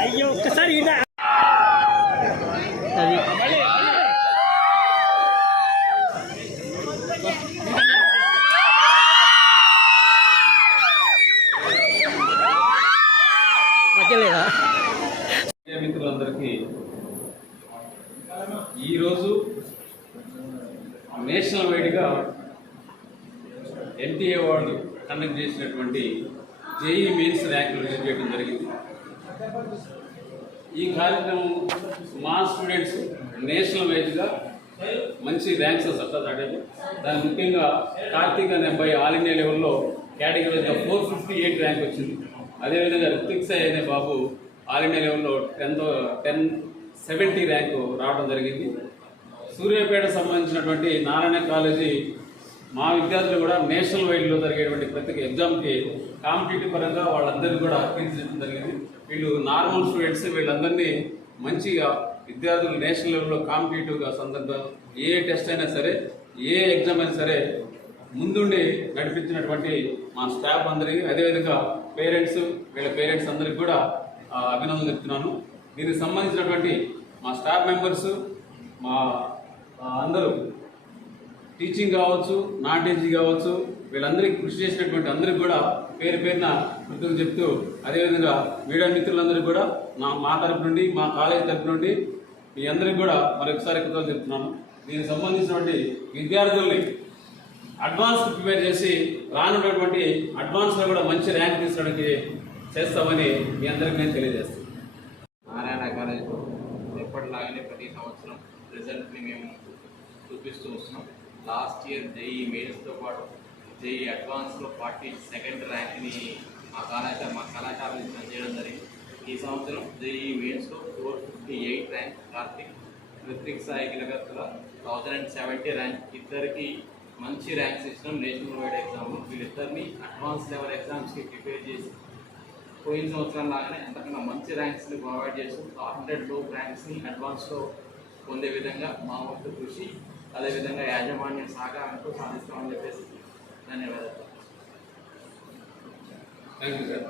అయ్యో ఒక్కసారి ఇలా అది మధ్యలేదా మిత్రులందరికీ ఈరోజు నేషనల్ వైడ్గా ఎన్టీఏ అవార్డు కండక్ట్ చేసినటువంటి జేఈ మెయిన్స్ ర్యాంకులు రిలీజ్ చేయడం జరిగింది. ఈ కార్యక్రమం మా స్టూడెంట్స్ నేషనల్ వైడ్గా మంచి ర్యాంక్స్ సాధించారు. దాని ముఖ్యంగా కార్తీక్ అనే అబ్బాయి ఆల్ ఇండియా లెవెల్లో కేటగిరీగా 458 ర్యాంక్ వచ్చింది. అదేవిధంగా రిత్విక్ సాయి అనే బాబు ఆల్ ఇండియా లెవెల్లో 1070 ర్యాంకు రావడం జరిగింది. సూర్యాపేట సంబంధించినటువంటి నారాయణ కాలేజీ మా విద్యార్థులు కూడా నేషనల్ వైడ్లో జరిగేటువంటి ప్రతి ఎగ్జామ్కి కాంపిటేటివ్ పరంగా వాళ్ళందరినీ కూడా తీర్చిదిద్దడం జరిగింది. వీళ్ళు నార్మల్ స్టూడెంట్స్, వీళ్ళందరినీ మంచిగా విద్యార్థులు నేషనల్ లెవెల్లో కాంపిటేటివ్గా సందర్భం ఏ టెస్ట్ అయినా సరే, ఏ ఎగ్జామ్ అయినా సరే ముందుండి నడిపించినటువంటి మా స్టాఫ్ అందరికీ, అదేవిధంగా పేరెంట్స్, వీళ్ళ పేరెంట్స్ అందరికీ కూడా అభినందనలు చెప్తున్నాను. దీనికి సంబంధించినటువంటి మా స్టాఫ్ మెంబర్స్, మా అందరూ టీచింగ్ కావచ్చు, నాన్ టీచింగ్ కావచ్చు, వీళ్ళందరికీ కృషి చేసినటువంటి అందరికీ కూడా పేరు పేరున కృతజ్ఞతలు చెప్తూ, అదేవిధంగా మీడియా మిత్రులందరికీ కూడా మా తరపు నుండి, మా కాలేజ్ తరపు నుండి మీ అందరికీ కూడా మరొకసారి కృతజ్ఞతలు చెప్తున్నాను. దీనికి సంబంధించినటువంటి విద్యార్థుల్ని అడ్వాన్స్ ప్రిపేర్ చేసి రానున్నటువంటి అడ్వాన్స్లో కూడా మంచి ర్యాంక్ తీసుకోవడానికి చేస్తామని మీ అందరికీ నేను తెలియజేస్తాను. నారాయణ కాలేజ్లో ఎప్పటిలాగానే ప్రతి సంవత్సరం రిజల్ట్ని మేము చూపిస్తూ వస్తున్నాం. లాస్ట్ ఇయర్ జేఈ మెయిన్స్తో పాటు జేఈ అడ్వాన్స్లో 42nd ర్యాంక్ని మా కళాశాల నుంచి చేయడం జరిగింది. ఈ సంవత్సరం జేఈ మెయిన్స్లో 458 ర్యాంక్ కార్తీక్, రిత్విక్ సాయి గిలగత్తుల 1070 ర్యాంక్. ఇద్దరికి మంచి ర్యాంక్స్ ఇచ్చినాం నేషనల్ వైడ్ ఎగ్జామ్లో. వీళ్ళిద్దరిని అడ్వాన్స్ లెవెల్ ఎగ్జామ్స్కి ప్రిపేర్ చేసి పోయిన సంవత్సరం లాగానే అంతకన్నా మంచి ర్యాంక్స్ని ప్రొవైడ్ చేస్తూ 100 లోపు ర్యాంక్స్ని అడ్వాన్స్లో పొందే విధంగా మా వంతు కృషి, అదేవిధంగా యాజమాన్యం సహకారంతో సాధిస్తామని చెప్పేసి ధన్యవాదాలు. Thank you sir.